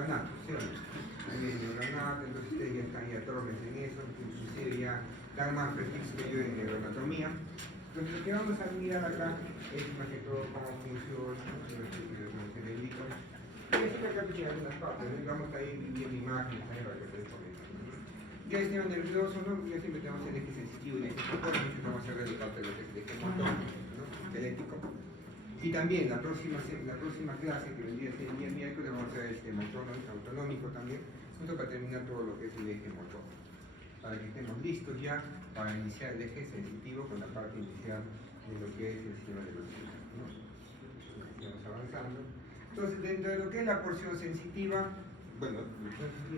neuranato, ¿sí o no? Hay neuranato, entonces ustedes ya están ya torres en eso, inclusive ya dan más perfil que yo en neuroanatomía. Entonces lo que vamos a mirar acá es más que todo cómo funciona el cerebrito. Y así que acá tiene algunas partes, digamos que ahí viendo imágenes ahí para que ustedes comenten. Ya el sistema nervioso, ¿no? Ya siempre tenemos el eje sensitivo y el eje motor, y vamos a ver de parte de lo que es el eje motor, ¿no? Esquelético. Y también la próxima clase, que vendría a ser el día miércoles, vamos a ver el sistema autonómico también, justo para terminar todo lo que es el eje motor. Para que estemos listos ya para iniciar el eje sensitivo con la parte inicial de lo que es el sistema nervioso, ¿no? Sigamos avanzando. Entonces, dentro de lo que es la porción sensitiva, bueno,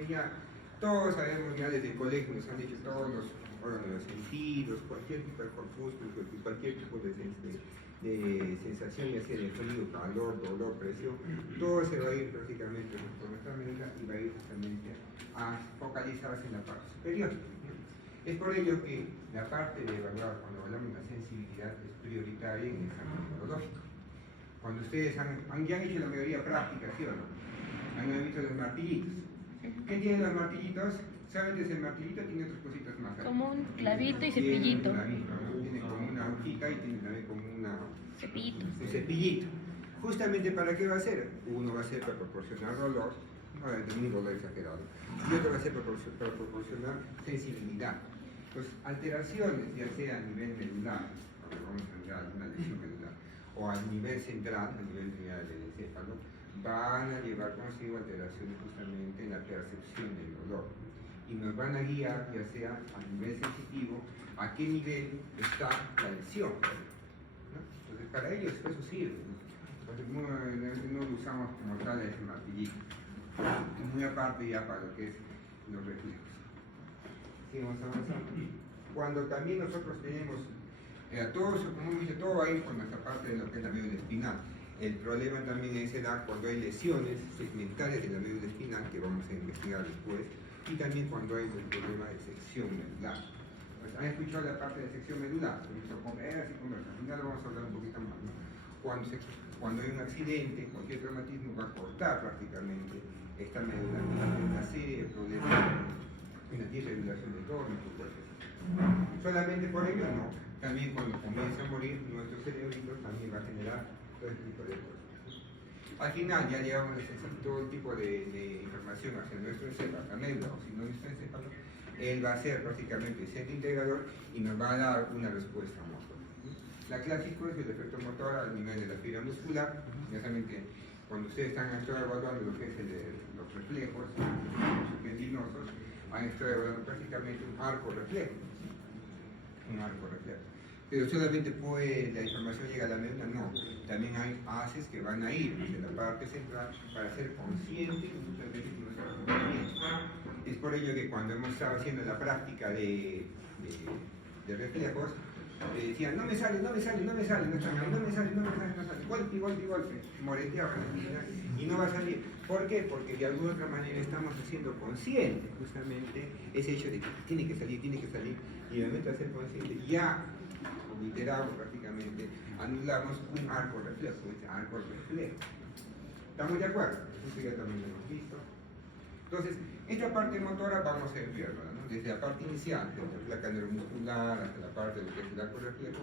ya todos sabemos ya desde el colegio, nos han dicho todos los órganos de los sentidos, cualquier tipo de corpúsculo, cualquier tipo de sensación, ya sea de frío, calor, dolor, presión, todo se va a ir prácticamente por nuestra médula y va a ir justamente a focalizarse en la parte superior. Es por ello que la parte de evaluar cuando hablamos de la sensibilidad es prioritaria en el examen neurológico. Cuando ustedes ya han hecho la mayoría práctica, ¿sí o no? Han visto los martillitos. ¿Qué tienen los martillitos? ¿Saben que el martillito tiene otras cositas más? Como un clavito y cepillito. Tiene un clavito, ¿no? Tiene como una hojita y tiene también como Cepillito. un cepillito. Justamente ¿para qué va a ser? Uno va a ser para proporcionar dolor, un dolor exagerado, y otro va a ser para proporcionar sensibilidad. Pues alteraciones, ya sea a nivel medular, porque vamos a mirar alguna lesión medular, o a nivel central, a nivel del encéfalo, van a llevar consigo alteraciones justamente en la percepción del dolor. Y nos van a guiar, ya sea a nivel sensitivo, a qué nivel está la lesión, ¿no? Entonces, para ello eso sirve, ¿no? Entonces, no lo usamos como tal ese martillito, muy aparte ya para lo que es los reflejos. Seguimos avanzando. Cuando también nosotros tenemos todo va a ir por nuestra parte de lo que es la médula espinal. El problema también se da cuando hay lesiones segmentales de la médula espinal, que vamos a investigar después, y también cuando hay el problema de sección medular. ¿Han escuchado la parte de sección medular? Al final lo vamos a hablar un poquito más, ¿no? Cuando hay un accidente, cualquier traumatismo va a cortar prácticamente esta médula, hay una serie de problemas, una disregulación de tonos, solamente por ello no. También cuando comienza a morir, nuestro cerebrito también va a generar todo este tipo de cosas. Al final ya llevamos todo el tipo de información hacia nuestro encéfalo, la médula, o si no nuestro encéfalo, él va a ser prácticamente el centro integrador y nos va a dar una respuesta motor. La clásico es el efecto motor al nivel de la fibra muscular. Ya saben que cuando ustedes están evaluando lo que es los reflejos, los tendinosos, han estado evaluando prácticamente un arco reflejo. Pero solamente la información llega a la médula, no. También hay haces que van a ir hacia la parte central para ser conscientes de muchas veces de nuestro comportamiento. Es por ello que cuando hemos estado haciendo la práctica de reflejos, decían, no me sale, golpe, moreteaba la espina y no va a salir. ¿Por qué? Porque de alguna otra manera estamos haciendo consciente justamente ese hecho de que tiene que salir, y de momento de ser consciente, ya, literal prácticamente, anulamos un arco reflejo, ese arco reflejo. ¿Estamos de acuerdo? Eso ya también lo hemos visto. Entonces, esta parte motora vamos a verla, ¿no? Desde la parte inicial, desde la placa neuromuscular hasta la parte de lo que es el arco reflejo,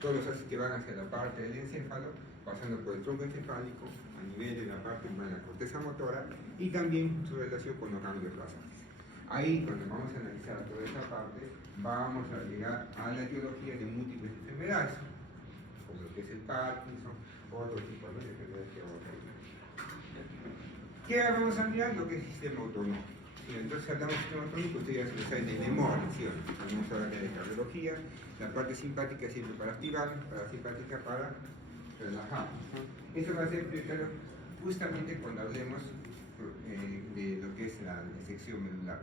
todos los haces que van hacia la parte del encéfalo, pasando por el tronco encefálico, a nivel de la parte de la corteza motora, y también su relación con los ganglios basales. Ahí, cuando vamos a analizar toda esa parte, vamos a llegar a la etiología de múltiples enfermedades, como lo que es el Parkinson, o otro tipo de enfermedades que vamos a ver. ¿Qué vamos a mirar? Lo que es el sistema autónomo. Y entonces hablamos del sistema autónomo, ustedes ya se lo saben de memoria, ¿sí? Vamos a hablar de cardiología, la parte simpática siempre para activar, parasimpática para relajar, ¿no? Eso va a ser justamente cuando hablemos de lo que es la sección medular,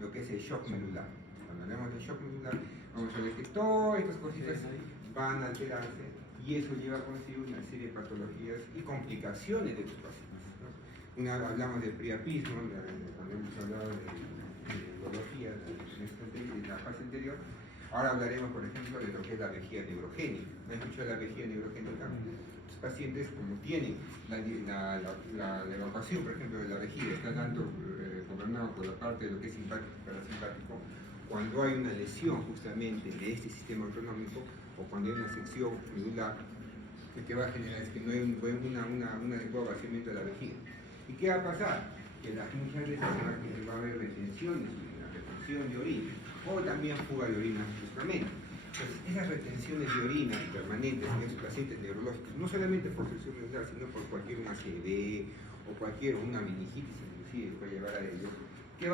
lo que es el shock medular. Cuando hablemos del shock medular, vamos a ver que todas estas cositas van a alterarse y eso lleva consigo una serie de patologías y complicaciones de tus pacientes. Hablamos de priapismo, cuando hemos hablado de neurología de la fase anterior. Ahora hablaremos, por ejemplo, de lo que es la vejiga neurogénica. ¿Me han escuchado la vejiga neurogénica? Los pacientes, como tienen la evacuación, por ejemplo, de la vejiga, tanto gobernado por la parte de lo que es simpático y parasimpático, cuando hay una lesión justamente de este sistema autonómico o cuando hay una sección medular, lo que va a generar es que no hay un adecuado vaciamiento de la vejiga. ¿Y qué va a pasar? Que muchas veces va a haber retención de orina o también fuga de orina bruscamente. Entonces, esas retenciones de orina permanentes en esos pacientes neurológicos, no solamente por sección medular, sino por cualquier una ACV o una meningitis inclusive puede llevar a ello, ¿qué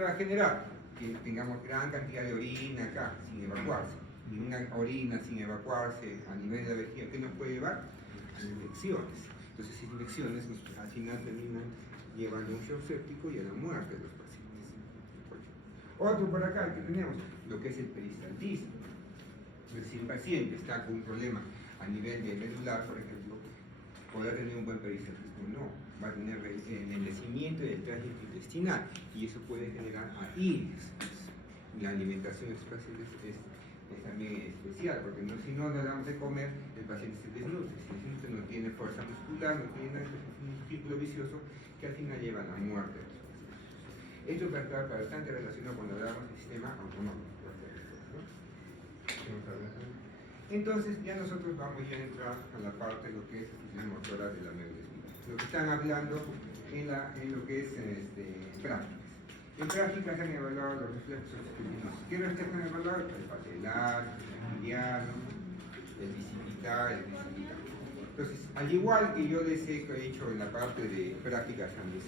va a generar? Que tengamos gran cantidad de orina acá sin evacuarse, y una orina sin evacuarse a nivel de la vejiga, ¿qué nos puede llevar? A infecciones. Entonces, esas infecciones al final terminan llevando a un shock séptico y a la muerte de los pacientes. Otro por acá que tenemos, lo que es el peristaltismo. Si el paciente está con un problema a nivel de medular, por ejemplo, podrá tener un buen peristaltismo. No, va a tener enlezamiento del tránsito intestinal y eso puede generar aires. La alimentación de los pacientes es también especial, porque si no le damos de comer, el paciente se desnutre. Si el paciente no tiene fuerza muscular, no tiene nada, es un círculo vicioso que al final lleva a la muerte de los pacientes. Esto va a estar bastante relacionado cuando hablamos del sistema autonómico. Entonces ya nosotros vamos a entrar a la parte de lo que es la función motora de la médula espinal. Lo que están hablando en lo que es prácticas. En prácticas han evaluado los reflejos espinales. ¿Qué reflejos han evaluado? El patelar, el mediano, el bicipital, el bicipital. Entonces, al igual que yo les he hecho en la parte de prácticas a mis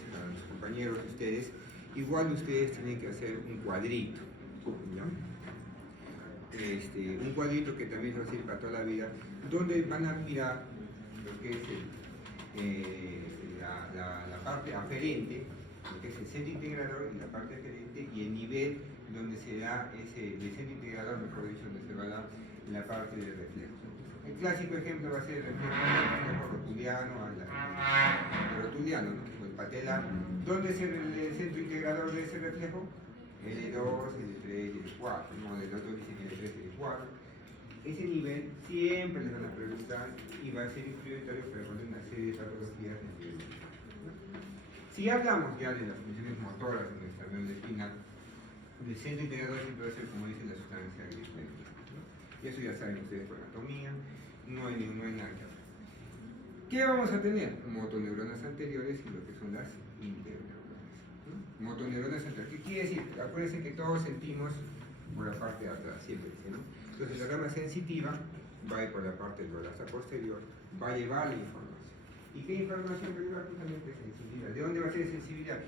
compañeros de ustedes, igual ustedes tienen que hacer un cuadrito, ¿ya? Un cuadrito que también va a servir para toda la vida, donde van a mirar lo que es la parte aferente, lo que es el centro integrador y la parte aferente, y el nivel donde se da el centro integrador, mejor dicho, donde se va a dar la parte de reflejo. El clásico ejemplo va a ser el reflejo rotuliano, ¿no? O el patelar. ¿Dónde es el centro integrador de ese reflejo? L2, L3, L4, ¿no? El otro dice que L3, L4. Ese nivel siempre les van a preguntar y va a ser prioritario para poner una serie de patologías en el nivel. Si hablamos ya de las funciones motoras de nuestra médula espinal, el centro integrador siempre va a ser, como dice, la sustancia aritmética, ¿no? Y eso ya saben ustedes por anatomía, no hay nada que hacer. ¿Qué vamos a tener? Motoneuronas anteriores y lo que son las interneuronas, ¿no? Motoneuronas anteriores. ¿Qué quiere decir? Acuérdense que todos sentimos por la parte de atrás, siempre dice, ¿no? Entonces la rama sensitiva va a ir por la parte del brazo posterior, va a llevar la información. ¿Y qué información va a llevar? Justamente sensibilidad. ¿De dónde va a ser sensibilidad?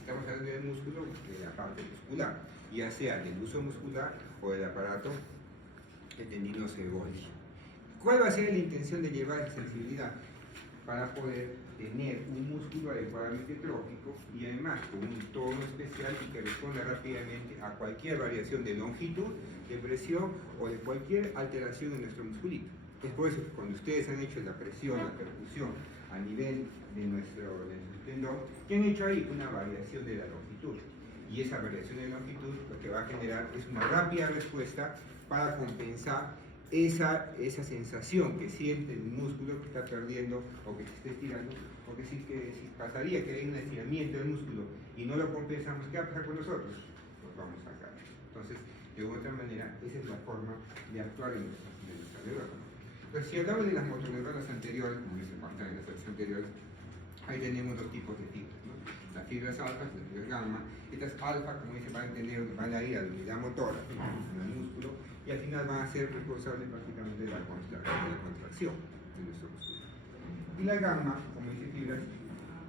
Estamos hablando del músculo, de la parte muscular, ya sea del uso muscular o del aparato tendinoso de Golgi. ¿Cuál va a ser la intención de llevar esa sensibilidad? Para poder tener un músculo adecuadamente trófico y además con un tono especial y que responda rápidamente a cualquier variación de longitud, de presión o de cualquier alteración en nuestro musculito. Es por eso que cuando ustedes han hecho la presión, la percusión a nivel de nuestro tendón, ¿qué han hecho ahí? Una variación de la longitud. Y esa variación de longitud lo que va a generar es una rápida respuesta para compensar esa sensación que siente el músculo que está perdiendo o que se está estirando, o que si pasaría que hay un estiramiento del músculo y no lo compensamos, ¿qué va a pasar con nosotros? Nos vamos a caer. Entonces, de otra manera, esa es la forma de actuar en nuestra neurona. Pues si hablamos de las motoneuronas anteriores, como dice Marta en las clases anteriores, ahí tenemos dos tipos de fibras, ¿no? Las fibras alfas, las fibras gamma. Estas alfa, como dice, van a ir a la unidad motora, en el músculo, y al final van a ser responsables prácticamente de la contracción de nuestro músculo. Y la gamma, como dice,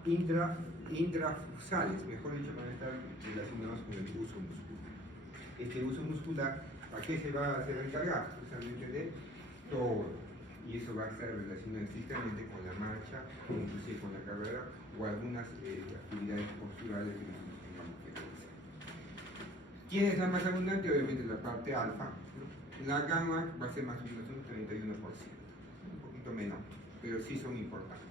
fibras intrafusales, mejor dicho, van a estar relacionados con el uso muscular. Este uso muscular, ¿a qué se va a encargar? Justamente de todo. Y eso va a estar relacionado estrictamente con la marcha, inclusive con la carrera o algunas actividades posturales que nosotros tengamos que realizar. ¿Quién es la más abundante? Obviamente la parte alfa, ¿no? La gamma va a ser más o menos un 31%, un poquito menos, pero sí son importantes.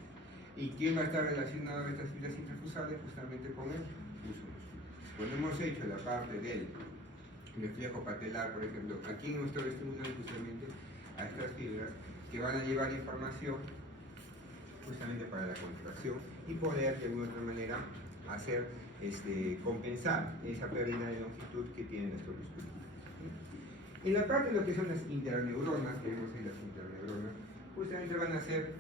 ¿Y quién va a estar relacionado a estas fibras intrafusales? Justamente con el uso muscular. Cuando hemos hecho la parte del reflejo patelar, por ejemplo, aquí hemos estado estimulando justamente a estas fibras que van a llevar información justamente para la contracción y poder de alguna otra manera hacer compensar esa pérdida de longitud que tienen estos músculos. En la parte de lo que son las interneuronas, que vemos ahí las interneuronas, justamente van a ser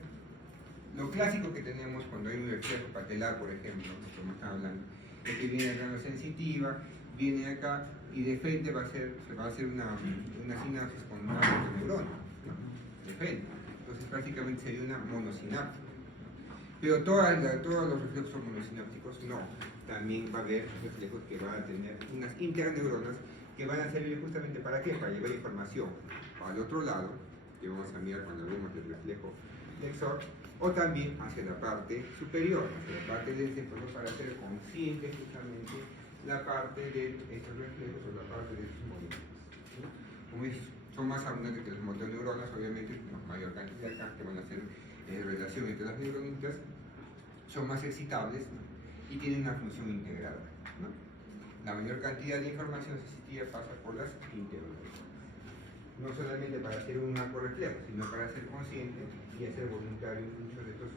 lo clásico que tenemos cuando hay un reflejo patelar, por ejemplo, como está hablando, es que viene acá la sensitiva, viene acá y de frente se va a hacer una sinapsis con una neurona, ¿no? De frente. Entonces prácticamente sería una monosinapsis. Pero todos los reflejos son monosinápticos, no. También va a haber reflejos que van a tener unas interneuronas que van a servir justamente ¿para qué? Para llevar información al otro lado, que vamos a mirar cuando vemos el reflejo flexor, o también hacia la parte superior, hacia la parte del encéfalo, para hacer consciente justamente la parte de estos reflejos o la parte de estos movimientos. Como son más abundantes que las motoneuronas, obviamente, mayor cantidad acá, que van a hacer relación entre las neuronitas, son más excitables, ¿no? Y tienen una función integrada, ¿no? La mayor cantidad de información sensitiva pasa por las interneuronas. No solamente para hacer un marco reflejo, sino para ser consciente y hacer voluntario muchos de estos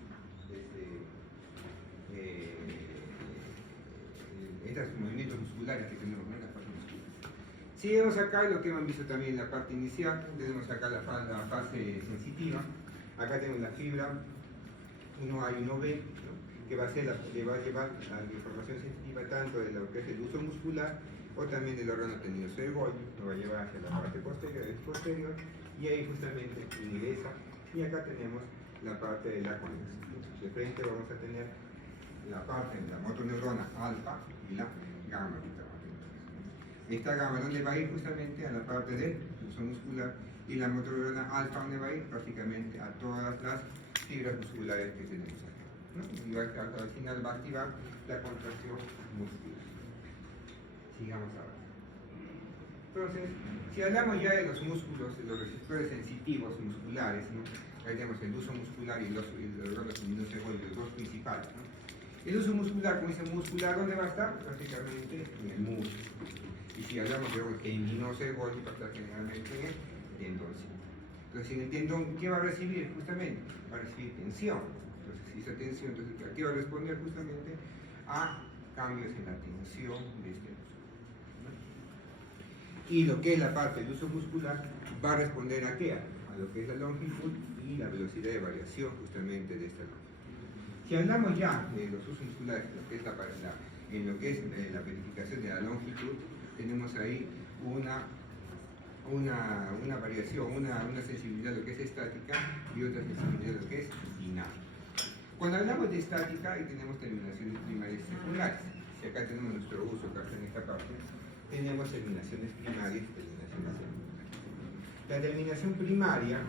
movimientos musculares que tenemos en las partes musculares. Si vemos acá lo que hemos visto también en la parte inicial, tenemos acá la fase sensitiva. Acá tenemos la fibra 1A y 1B, ¿no? que va a llevar la información sensitiva tanto de lo que es el uso muscular o también del órgano tendinoso-ergóide, lo va a llevar hacia la parte posterior y ahí justamente ingresa. Y acá tenemos la parte de la conexión. De frente vamos a tener la parte de la motoneurona alfa y la gamma. Esta gamma donde va a ir justamente a la parte del uso muscular y la motoneurona alfa donde va a ir prácticamente a todas las fibras musculares que tenemos acá, ¿no? Y al final va a activar la contracción muscular. Sigamos ahora. Entonces, si hablamos ya de los músculos, de los receptores sensitivos musculares, ¿no? Ahí tenemos el uso muscular y el órgano tendinoso-ergóide, los dos principales, ¿no? El uso muscular, como dice muscular, ¿dónde va a estar? Prácticamente en el músculo. Y si hablamos de tendinoso-ergóide, va a estar generalmente en el tendoncito. Entonces, en el tendón, ¿qué va a recibir? Justamente, va a recibir tensión. Entonces, si esa tensión, entonces, ¿a qué va a responder? Justamente a cambios en la tensión de este músculo, ¿no? Y lo que es la parte del uso muscular va a responder ¿a qué? A lo que es la longitud y la velocidad de variación justamente de esta longitud. Si hablamos ya de los usos musculares, lo que es la verificación de la longitud, tenemos ahí una variación, una sensibilidad de lo que es estática y otra sensibilidad de lo que es dinámica. Cuando hablamos de estática, ahí tenemos terminaciones primarias y secundarias. Si acá tenemos nuestro uso, acá en esta parte, tenemos terminaciones primarias y terminaciones secundarias. La terminación primaria,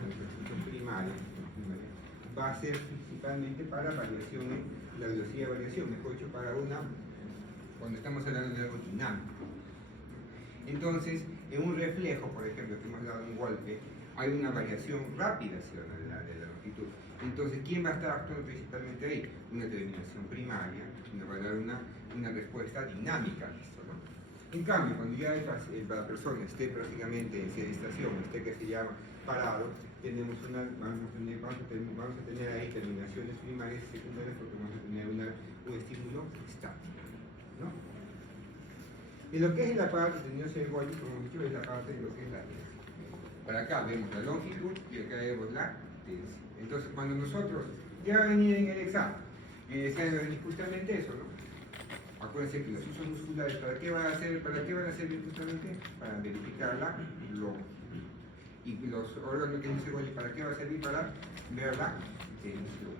va a ser principalmente para variaciones, la velocidad de variación, mejor dicho, cuando estamos hablando de algo dinámico. Entonces, en un reflejo, por ejemplo, que hemos dado un golpe, hay una variación rápida hacia la longitud. Entonces, ¿quién va a estar actuando principalmente ahí? Una terminación primaria, que nos va a dar una respuesta dinámica a esto, ¿no? En cambio, cuando ya la persona esté prácticamente en sedestación, esté que se llama parado, vamos a tener ahí terminaciones primarias y secundarias porque vamos a tener un estímulo estático, ¿no? Y lo que es la parte tendinoso-ergóide, como hemos dicho, es la parte de lo que es la tensión. Para acá vemos la longitud y acá vemos la tensión. Entonces, cuando nosotros, ya va a venir en el examen va a venir justamente eso, ¿no? Acuérdense que los usos musculares, ¿para qué van a servir justamente? Para verificar la longitud. Y los órganos tendinoso-ergóide, ¿para qué va a servir? Para ver la tensión.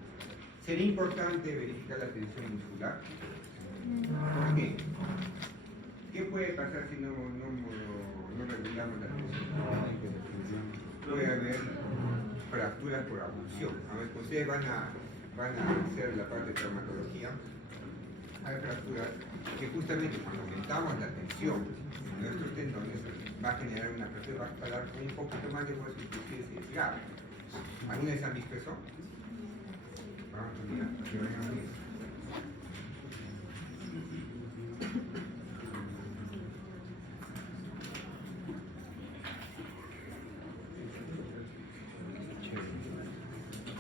¿Sería importante verificar la tensión muscular? ¿Por qué? ¿Qué puede pasar si no regulamos la tensión? Puede haber fracturas por abulsión. A ver, ustedes van a hacer la parte de traumatología. Hay fracturas que justamente cuando aumentamos la tensión en nuestros tendones va a generar una fractura, va a dar un poquito más de hueso y se desgarra. ¿Alguna vez han visto eso? Vamos a mirar, para que vayan a ver.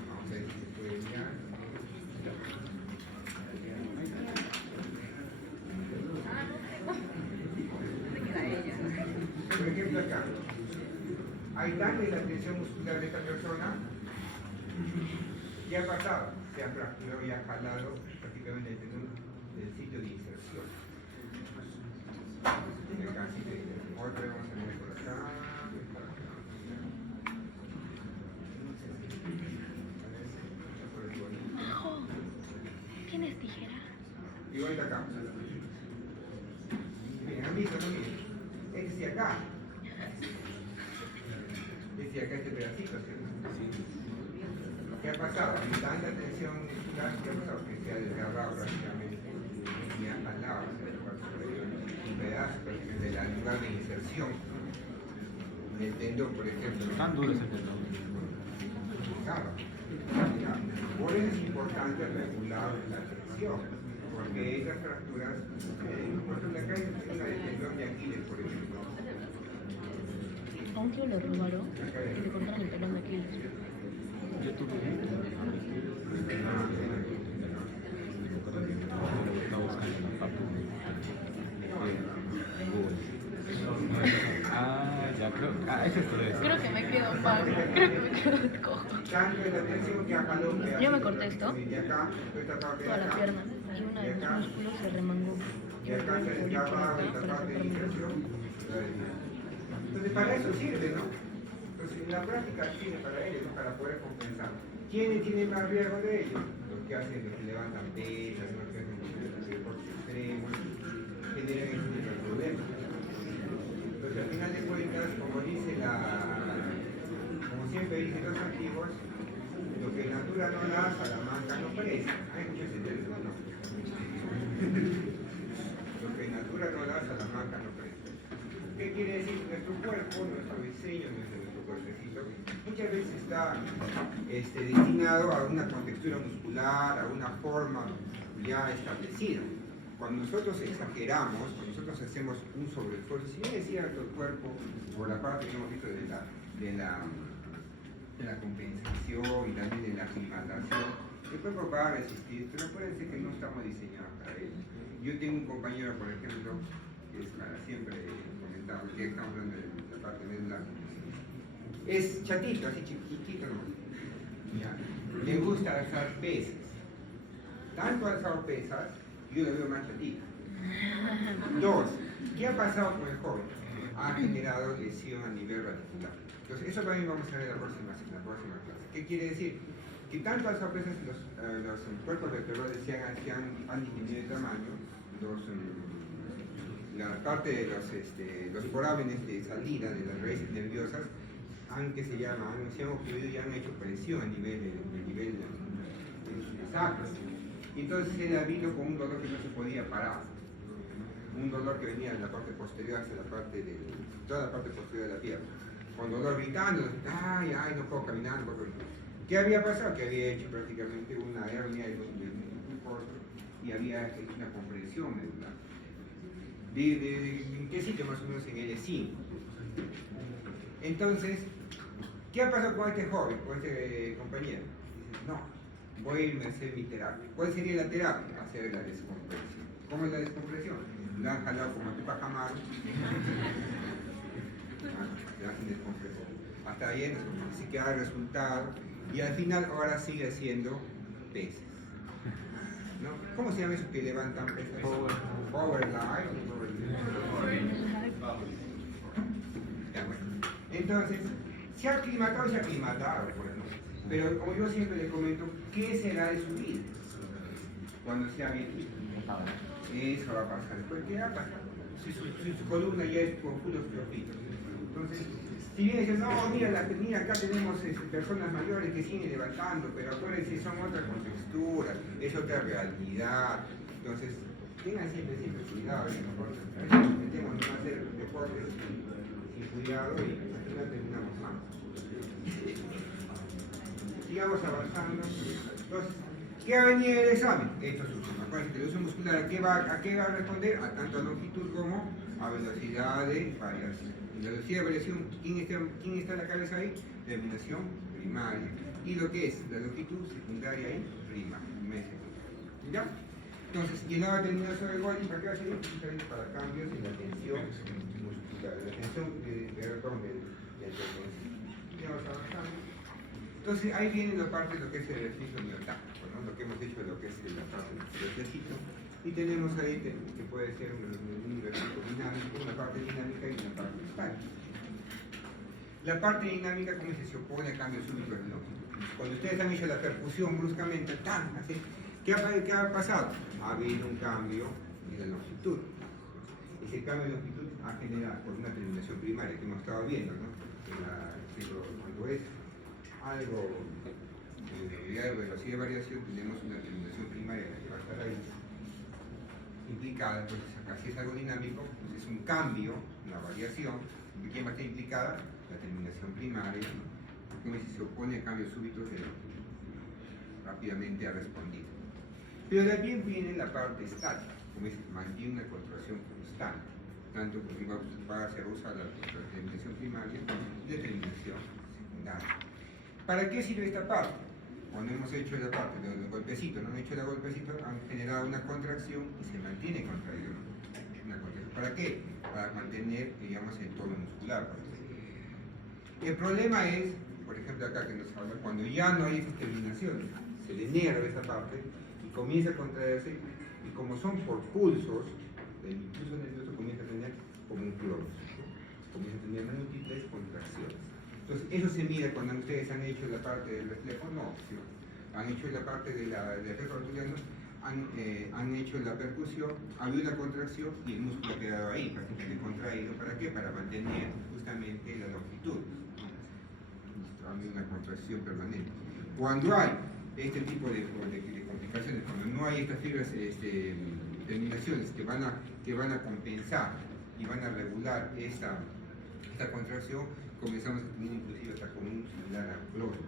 Vamos a ver si se puede mirar. acá. Hay tanta la tensión muscular de esta persona, ya ha pasado, se ha fracturado y ha jalado prácticamente el tendón del sitio de inserción. En acá, sitio de inserción. Otra vez vamos a ver por acá. Ajo, ¿tienes tijera? Igual de acá. Miren, han visto, ¿no? Miren. Es de acá. Es de acá este pedacito, ¿cierto? ¿Qué ha pasado? Hay tanta tensión muscular que ha pasado que se ha desgarrado prácticamente y ha jalado un pedazo prácticamente del lugar de inserción del tendón, por ejemplo. ¿Tan duro es el tendón? Claro. Por eso es importante regular la tensión, porque esas fracturas, por ejemplo, acá hay una del tendón de Aquiles, por ejemplo. A un tío le robaron y le cortaron el talón de Aquiles. Yo tuve estaba buscando la parte ya creo. Ese es tu Creo que me quedo mal, creo que me quedo cojo. Tanto es la tensión que ha jalado un pedacito Yo me corté esto, de acá, esta parte de toda la acá, pierna, y uno de los músculos se remangó. y acá se ha desgarrado esta parte de inserción. Entonces, para eso sirve, ¿no? Entonces, en la práctica sirve para ello, ¿no? Para poder compensar. ¿Quiénes tienen más riesgo de ello? Los que hacen, los que levantan pesas, los que hacen deportes extremos, generan ese tipo de problemas. Entonces, al final de cuentas, como dice como siempre dicen los antiguos, lo que natura no da, Salamanca no presta. ¿Hay escuchado ese término? No. Lo que natura no da, Salamanca no presta. ¿Qué quiere decir? Nuestro cuerpo, nuestro diseño, nuestro cuerpecito, muchas veces está destinado a una contextura muscular, a una forma ya establecida. Cuando nosotros exageramos, cuando nosotros hacemos un sobreesfuerzo, si bien es cierto el cuerpo, por la parte que hemos visto de la compensación y también de la aclimatación, el cuerpo va a resistir, pero puede ser que no estamos diseñados para ello. Yo tengo un compañero, por ejemplo, que es para siempre comentado, que estamos hablando de la parte medular, es chatito, así chiquitito nomás. ¿Ya? Le gusta alzar pesas. Tanto alzar pesas, yo lo veo más chatito. Dos, ¿qué ha pasado con el joven? Ha generado lesión a nivel radicular. Entonces, eso también vamos a ver en la próxima clase. ¿Qué quiere decir? Que tanto alzar pesas los cuerpos vertebrales han disminuido de tamaño, la parte de los forámenes de salida de las raíces nerviosas se han obstruido y han hecho presión a nivel de sacro. Y entonces él vino con un dolor que no se podía parar. Un dolor que venía de la parte posterior hacia toda la parte posterior de la pierna. Con dolor gritando, ay, no puedo caminar, no puedo caminar. ¿Qué había pasado? Que había hecho prácticamente una hernia de un rostro y había hecho una compresión medular. ¿En qué sitio? Más o menos en L5. Entonces, ¿qué ha pasado con este joven, con este compañero? Dice, no, voy a irme a hacer mi terapia. ¿Cuál sería la terapia? Hacer la descompresión. ¿Cómo es la descompresión? La han jalado como a tu pajamar. Le hacen descompresión. Hasta ahí así que da resultado. Y al final ahora sigue haciendo pesas. ¿No? ¿Cómo se llama eso que levantan pesas? Power line. Ya, bueno. Entonces, se ha aclimatado y se ha aclimatado, bueno. Pero como yo siempre le comento, ¿qué será de su vida? Cuando sea viejito. Eso va a pasar. Después, ¿qué va a pasar? Si su columna ya es con puros flojitos. Entonces, si bien dicen, no, mira, acá tenemos personas mayores que siguen levantando, pero acuérdense, son otra contextura, es otra realidad. Entonces, tengan siempre cuidado, metemos a hacer deportes sin cuidado y al final terminamos mal. Sigamos avanzando. Entonces, ¿qué va a venir el examen? Esto es acuérdense, el uso muscular, ¿a qué va a responder? A tanto a longitud como a velocidad de variación. En la velocidad de variación, ¿quién está en la cabeza ahí? Terminación primaria. Y lo que es la longitud secundaria y primaria. ¿Ya? Entonces, llenaba terminación de Golgi, ¿para qué va a servir? Para cambios en la tensión muscular. claro, la tensión de ratón del tendón. Ya vamos avanzando. Entonces ahí viene la parte de lo que es el ejercicio miotáctico, ¿no? Lo que hemos hecho de lo que es la parte del ejercicio. Y tenemos ahí que puede ser un ejercicio dinámico, una parte dinámica y una parte estática. La parte dinámica, como se opone a cambios súbitos de longitud. Cuando ustedes han hecho la percusión bruscamente, ¡tan! Así, ¿qué ha pasado? Ha habido un cambio de la longitud. Ese cambio de longitud ha generado por una terminación primaria que hemos estado viendo, ¿no? Cuando es algo de velocidad de variación, tenemos una terminación primaria que va a estar ahí implicada. Entonces, acá si es algo dinámico, pues es un cambio, una variación. ¿Y quién va a estar implicada? La terminación primaria, ¿no? Como si se opone a cambios súbitos de longitud. Rápidamente ha respondido. Pero también viene la parte estática, como dice, mantiene una contracción constante, tanto porque va a ser usada la terminación primaria y la terminación secundaria. ¿Para qué sirve esta parte? Cuando hemos hecho la parte de los golpecitos, no han hecho el golpecito, han generado una contracción y se mantiene contraído. ¿Para qué? Para mantener, digamos, el tono muscular. El problema es, por ejemplo, acá que nos habla, cuando ya no hay esas terminaciones, se denerva esa parte y comienza a contraerse, y como son por pulsos, el impulso nervioso comienza a tener como un clon, ¿no? Comienza a tener múltiples contracciones. Entonces, eso se mira cuando ustedes han hecho la parte del reflejo, no, ¿sí? Han hecho la parte del reflejo arteriano, han hecho la percusión, ha habido una contracción y el músculo ha quedado ahí, prácticamente contraído. ¿Para qué? Para mantener justamente la longitud. Ha habido una contracción permanente. Cuando hay este tipo de complicaciones, cuando no hay estas fibras, terminaciones que van a compensar y van a regular esta contracción, comenzamos a tener inclusive hasta con un similar a cloro.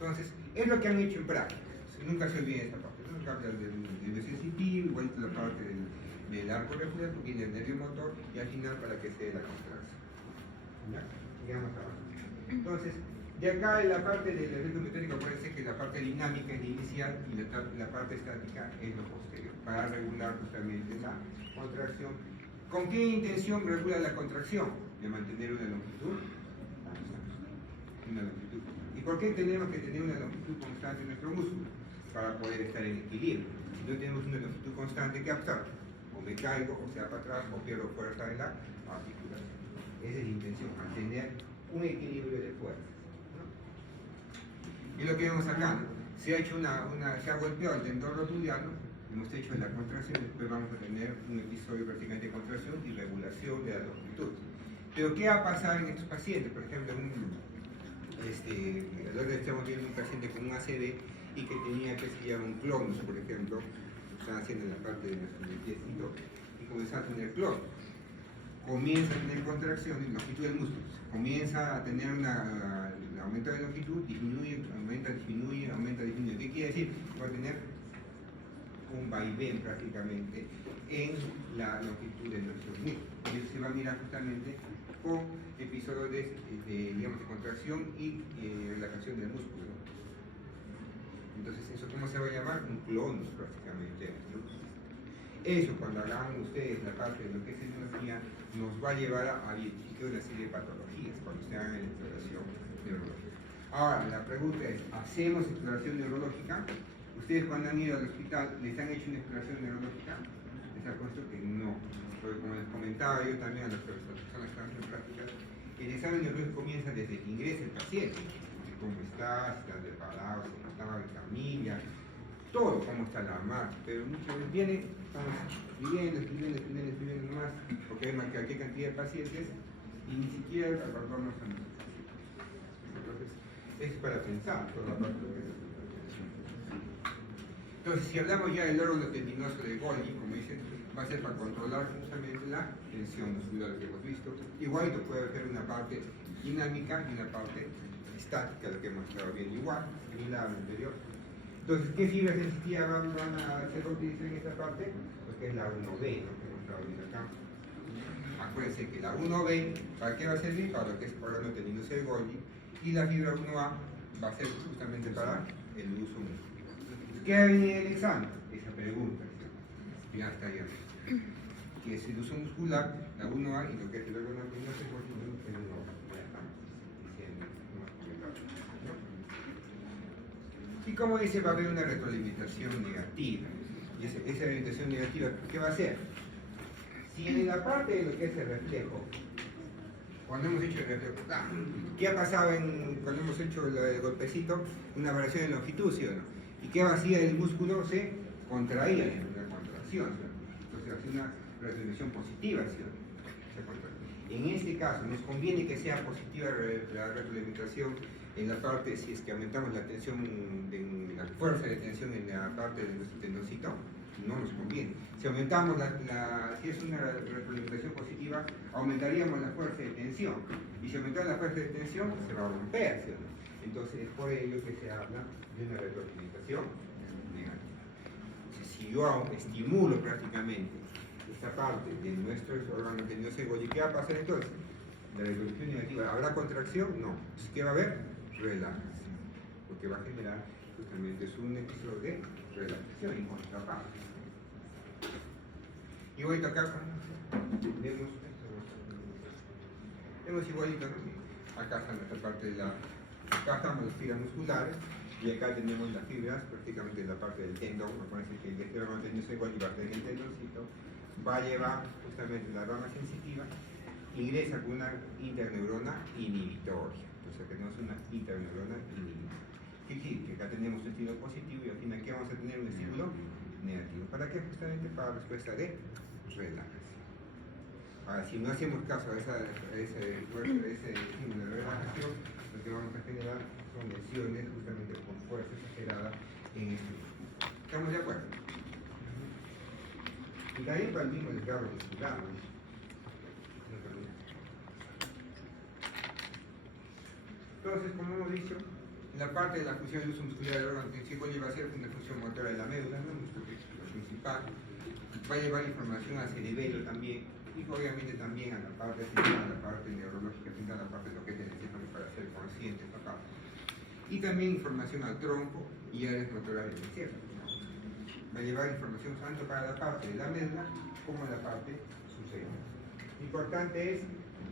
Entonces, es lo que han hecho en práctica. Nunca se olviden esta parte. Nunca hablan del sensitivo, igual que la parte del arco reflejo, viene el nervio motor y al final para que se dé la contracción. ¿Ya? Digamos abajo. Entonces, de acá en la parte del efecto metódico parece que la parte dinámica es la inicial y la parte estática es lo posterior, para regular justamente la contracción. ¿Con qué intención regula la contracción? De mantener una longitud. ¿Y por qué tenemos que tener una longitud constante en nuestro músculo? Para poder estar en equilibrio. Si no tenemos una longitud constante, ¿qué pasa? O me caigo, o sea para atrás, o pierdo fuerza en la articulación. Esa es la intención, mantener un equilibrio de fuerzas, ¿no? Y lo que vemos acá, se ha golpeado el tendón rotuliano, hemos hecho la contracción, después vamos a tener un episodio prácticamente de contracción y regulación de la longitud. Pero ¿qué ha pasado en estos pacientes? Por ejemplo, ahora estamos viendo un paciente con un ACD y que tenía que se llama un clonus, por ejemplo, están haciendo en la parte del piecito y comienza a tener clonus. Comienza a tener contracción y longitud del músculo, comienza a tener aumento de longitud, disminuye, aumenta, disminuye, aumenta, disminuye. ¿Qué quiere decir? Va a tener un vaivén prácticamente en la longitud de nuestros músculos. Y eso se va a mirar justamente con episodios de contracción y relajación del músculo. Entonces, ¿eso cómo se va a llamar? Un clonus prácticamente. Eso, cuando hagan ustedes la parte de lo que es etnología, nos va a llevar a identificar una serie de patologías cuando se hagan la exploración neurológica. Ahora, la pregunta es, ¿hacemos exploración neurológica? ¿Ustedes cuando han ido al hospital les han hecho una exploración neurológica? Les apuesto que no. Porque como les comentaba yo también a las personas que están haciendo prácticas, el examen neurológico comienza desde que ingresa el paciente. ¿Cómo está? ¿Está preparado? ¿Se estaba en camilla? Todo, cómo está la mar. Pero muchas veces viene, estamos escribiendo nomás, porque hay más que qué cantidad de pacientes y ni siquiera abordamos a nosotros. Entonces, es para pensar toda la parte de eso. Entonces, si hablamos ya del órgano tendinoso de Golgi, como dicen, va a ser para controlar justamente la tensión muscular que hemos visto. Igual que puede haber una parte dinámica y una parte estática, lo que hemos estado viendo igual, similar al anterior. Entonces, ¿qué fibras sensitivas van a ser utilizadas en esta parte? Pues que es la 1B, ¿no? Que hemos estado viendo acá. Acuérdense que la 1B, ¿para qué va a servir? Para lo que es el órgano tendinoso de Golgi, y la fibra 1A va a ser justamente para el uso muscular. ¿Qué ha venido el examen? Esa pregunta. Ya está ya. que es el uso muscular, la 1A, y lo que es el órgano apendicioso, el 1A. Y como dice, va a haber una retroalimentación negativa. Y esa retroalimentación negativa, ¿qué va a hacer? Si en la parte de lo que es el reflejo, cuando hemos hecho el reflejo, ¿qué ha pasado cuando hemos hecho el golpecito? Una variación de longitud, ¿sí o no? ¿Y qué hacía el músculo? Se contraía en una contracción, ¿sí o no? Entonces hace una retroalimentación positiva, ¿sí o no? Se contrae. En este caso, nos conviene que sea positiva la retroalimentación en la parte, si es que aumentamos la tensión, la fuerza de tensión en la parte de nuestro tendoncito, no nos conviene. Si aumentamos si es una retroalimentación positiva, aumentaríamos la fuerza de tensión. Y si aumentamos la fuerza de tensión, se va a romper, ¿sí o no? Entonces es por ello que se habla de una retroalimentación negativa. Entonces, si yo estimulo prácticamente esta parte de nuestros órganos tendidos y ¿qué va a pasar entonces? La retroalimentación negativa, ¿habrá contracción? No. Entonces, ¿qué va a haber? Relajación. Lo que va a generar justamente es un episodio de relajación en contraparte. Y voy a tocar, vemos igualito, ¿no? Acá está nuestra parte de acá estamos las fibras musculares y acá tenemos las fibras prácticamente de la parte del tendón. Me parece que el órgano tendido igual y va a tener el tendoncito, va a llevar justamente la rama sensitiva, ingresa con una interneurona inhibitoria. Entonces tenemos una interneurona inhibitoria. ¿Qué quiere? Que acá tenemos un estímulo positivo y al final aquí vamos a tener un estímulo negativo. ¿Para qué? Justamente para la respuesta de relajación. Ahora, si no hacemos caso a ese estímulo de relajación, lo que vamos a generar son lesiones justamente con fuerza exagerada en este músculo. ¿Estamos de acuerdo? Y también para el mismo desgarro muscular, ¿no? Entonces, como hemos dicho, en la parte de la función del uso muscular del órgano tensivo va a ser una función motora de la médula, ¿no? Nuestro principal. Va a llevar información al cerebelo también, y obviamente también a la parte central, a la parte neurológica central, a la parte de lo que es el encéfalo para ser consciente esta parte. Y también información al tronco y áreas motoras del encéfalo. Va a llevar información tanto para la parte de la médula como la parte superior. Lo importante es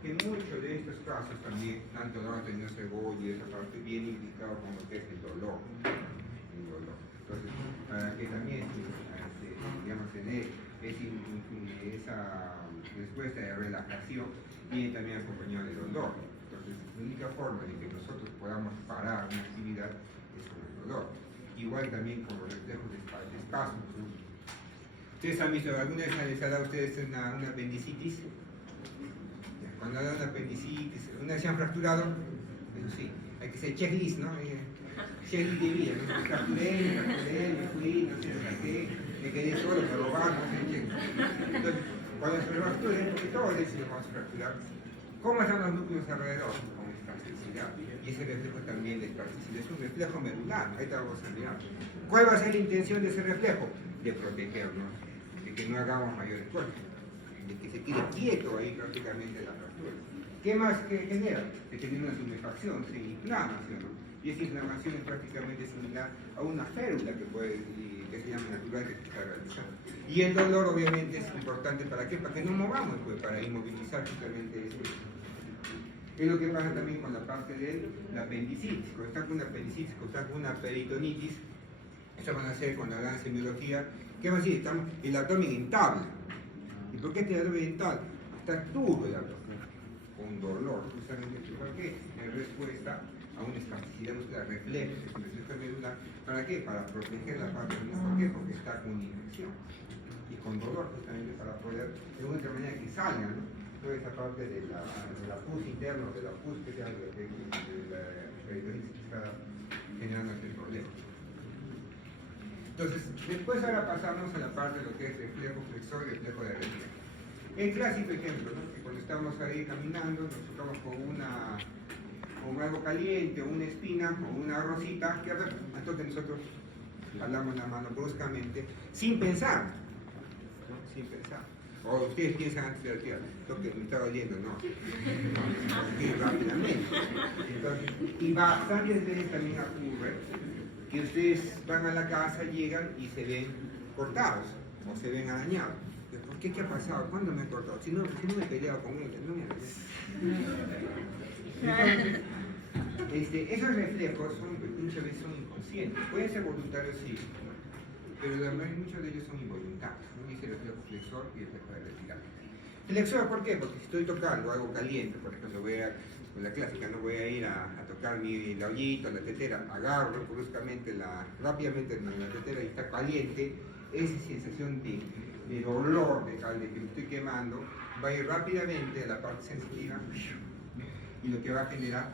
que en muchos de estos casos también, tanto el órgano tendido y esa parte, viene implicado con lo que es el dolor. Entonces, para que también, digamos, tener esa respuesta de relajación, viene también acompañado de dolor. Entonces, la única forma de que nosotros podamos parar una actividad es con el dolor. Igual también con los reflejos de espasmos, ¿no? ¿Ustedes han visto, alguna vez les ha dado a ustedes una apendicitis? Cuando da una apendicitis, una vez se han fracturado, eso sí, hay que hacer checklist, ¿no? Checklist de vida, ¿no? Me fracturé, me fui, no sé qué, me quedé solo, me robaron, no sé qué. Entonces, cuando se fracturen, porque todos les vamos a fracturar, ¿cómo están los núcleos alrededor? Con espasticidad. Y ese reflejo también de espasticidad es un reflejo medular, ahí te vamos a mirar. ¿Cuál va a ser la intención de ese reflejo? De protegernos, de que no hagamos mayores fuerzas, de que se quede quieto ahí prácticamente la fractura. ¿Qué más que genera? Que tiene una tumefacción, se inflama, ¿sí o no? Y esa inflamación es prácticamente similar a una férula que se llama natural que se está realizando. Y el dolor obviamente es importante, ¿para qué? Para que no movamos, pues, para inmovilizar justamente eso. Es lo que pasa también con la parte de la apendicitis. Cuando está con una apendicitis, cuando está con una peritonitis, eso van a hacer con la gran semiología. ¿Qué va a decir? El abdomen en tabla. ¿Y por qué este abdomen en tabla? Está duro el abdomen, con dolor, justamente. ¿Por qué? En respuesta a una espasticidad muscular refleja, que es un reflejo medular. ¿Para qué? Para proteger la parte del músculo. ¿Por qué? Porque está con una infección. Y con dolor, justamente, para poder, de alguna manera, que salga, ¿no? Toda esa parte de la pus interna, de la pus que sea de la peritonitis que está generando este problema. Entonces, después ahora pasamos a la parte de lo que es reflejo flexor y reflejo de reflejo. El clásico ejemplo, ¿no? Que cuando estamos ahí caminando, nos tocamos con algo caliente, o una espina, o una rosita, que entonces nosotros hablamos la mano bruscamente, sin pensar, ¿no? Sin pensar. O ustedes piensan antes de retirar, esto que me está doliendo, no. Rápidamente. Entonces, y bastantes veces también ocurre que ustedes van a la casa, llegan y se ven cortados o se ven arañados. ¿Por ¿Qué ha pasado? ¿Cuándo me he cortado? Si no me he peleado con él, no me Entonces, esos reflejos muchas veces son inconscientes, pueden ser voluntarios sí, pero muchos de ellos son involuntarios, ¿no? Dice el reflejo flexor y el reflejo de retirada. Flexor, ¿por qué? Porque si estoy tocando algo caliente, por ejemplo, con la clásica, no voy a ir a tocar la ollita, la tetera, agarro bruscamente, rápidamente la tetera y está caliente, esa sensación de dolor, de que me estoy quemando, va a ir rápidamente a la parte sensitiva y lo que va a generar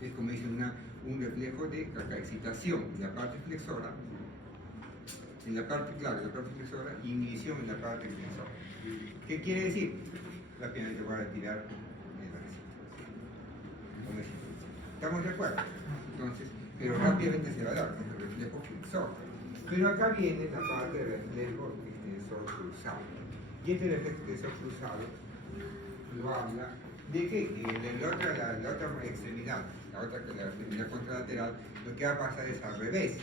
es, como dice, un reflejo de excitación en la parte flexora, en la parte flexora y inhibición en la parte flexora. ¿Qué quiere decir? Rápidamente voy a retirar el ¿estamos de acuerdo? Entonces, pero rápidamente se va a dar con el reflejo flexor. Pero acá viene la parte del reflejo extensor cruzado. Y este reflejo extensor cruzado lo habla de que la otra extremidad, la extremidad contralateral, lo que va a pasar es al revés.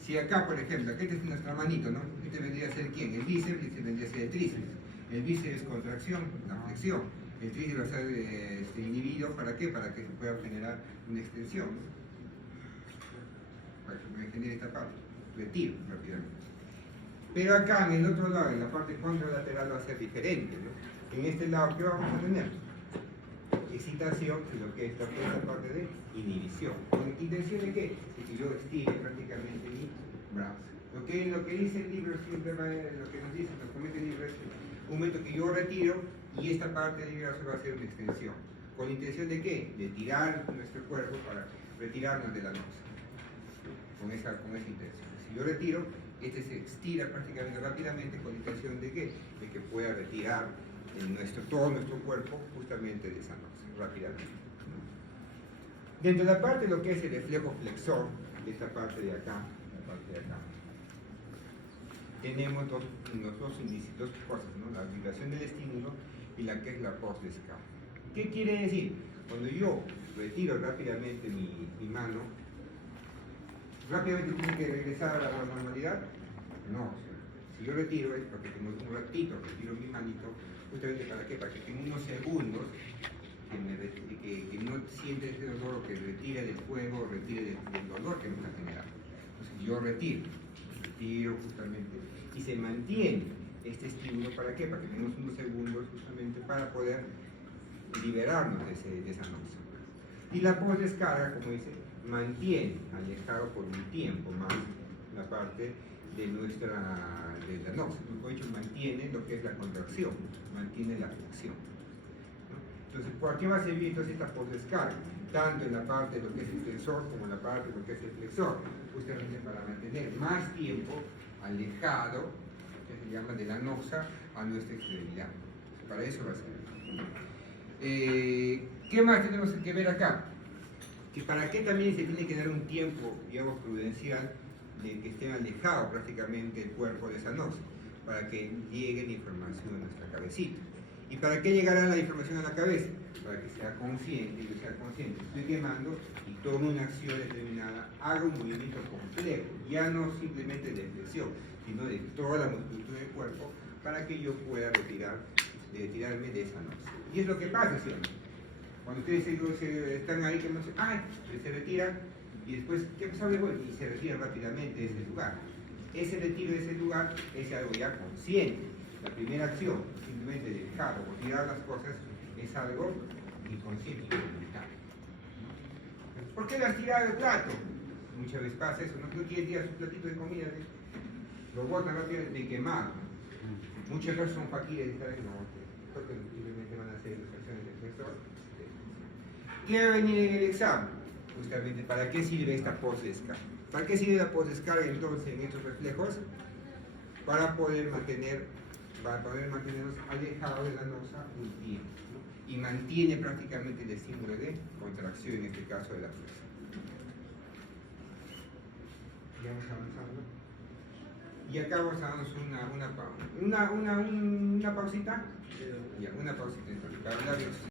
Si acá, por ejemplo, aquí es nuestra manito, ¿no? Este vendría a ser ¿quién? El bíceps y este vendría a ser el tríceps. El bíceps es contracción, la flexión. El tríceps va a ser inhibido, ¿para qué? Para que se pueda generar una extensión, ¿no? Para que se genere esta parte. Retiro rápidamente. Pero acá, en el otro lado, en la parte contralateral, va a ser diferente, ¿no? En este lado, ¿qué vamos a tener? Excitación, lo que es esta parte de inhibición. ¿Con intención de qué? De que yo estire prácticamente mi brazo. Lo que dice el libro siempre lo que nos dice, nos comete el libro es un momento que yo retiro y esta parte del brazo va a ser una extensión. ¿Con intención de qué? De tirar nuestro cuerpo para retirarnos de la noxa. Con esa intención. Si yo retiro, este se estira prácticamente rápidamente con intención de qué? De que pueda retirar todo nuestro cuerpo justamente de esa noxa, rápidamente. Dentro de la parte de lo que es el reflejo flexor, de esta parte de acá, tenemos dos cosas, ¿no? La vibración del estímulo y la que es la post-descarga. ¿Qué quiere decir? Cuando yo retiro rápidamente mi mano, ¿rápidamente tiene que regresar a la normalidad? No. Si yo retiro es porque como un ratito retiro mi manito, justamente ¿para qué? Para que en unos segundos que no siente ese dolor o que retire del fuego o retire del dolor que me está generando. Entonces yo retiro justamente y se mantiene este estímulo ¿para qué? Para que tengamos unos segundos justamente para poder liberarnos de esa noxa. Y la post-descarga, como dice, mantiene alejado por un tiempo más la parte de la noxa. Como he dicho, mantiene lo que es la contracción, mantiene la flexión. Entonces, ¿por qué va a servir entonces esta post-descarga? Tanto en la parte de lo que es el tensor como en la parte de lo que es el flexor, justamente para mantener más tiempo alejado, que se llama de la noxa, a nuestra extremidad. Para eso va a servir. ¿Qué más tenemos que ver acá? Que para qué también se tiene que dar un tiempo, digamos, prudencial, de que esté alejado prácticamente el cuerpo de esa noxa, para que llegue la información a nuestra cabecita. ¿Y para qué llegará la información a la cabeza? Para que sea consciente, y yo sea consciente, estoy quemando y tome una acción determinada, haga un movimiento complejo, ya no simplemente de flexión, sino de toda la musculatura del cuerpo, para que yo pueda retirarme de esa noxa. Y es lo que pasa, ¿sí o no? Cuando ustedes están ahí, que se retiran, y después, ¿qué pasa? Y se retiran rápidamente de ese lugar. Ese retiro de ese lugar es algo ya consciente. La primera acción, simplemente dejar o tirar las cosas, es algo inconsciente y voluntario. ¿Por qué las tiras del plato? Muchas veces pasa eso, no quiere tirar su platito de comida, lo botan rápidamente quemado. Muchas veces son faquires y saben, no, porque simplemente van a hacer las acciones del flexor. ¿Qué va a venir en el examen? Justamente, ¿para qué sirve esta post-descarga? ¿Para qué sirve la post-descarga entonces en estos reflejos? Para poder mantenernos alejados de la noxa un tiempo, ¿no? Y mantiene prácticamente el estímulo de contracción, en este caso de la fuerza. Ya vamos avanzando. Y acá vamos a darnos una pausita. Ya, una pausita entonces, para hablar de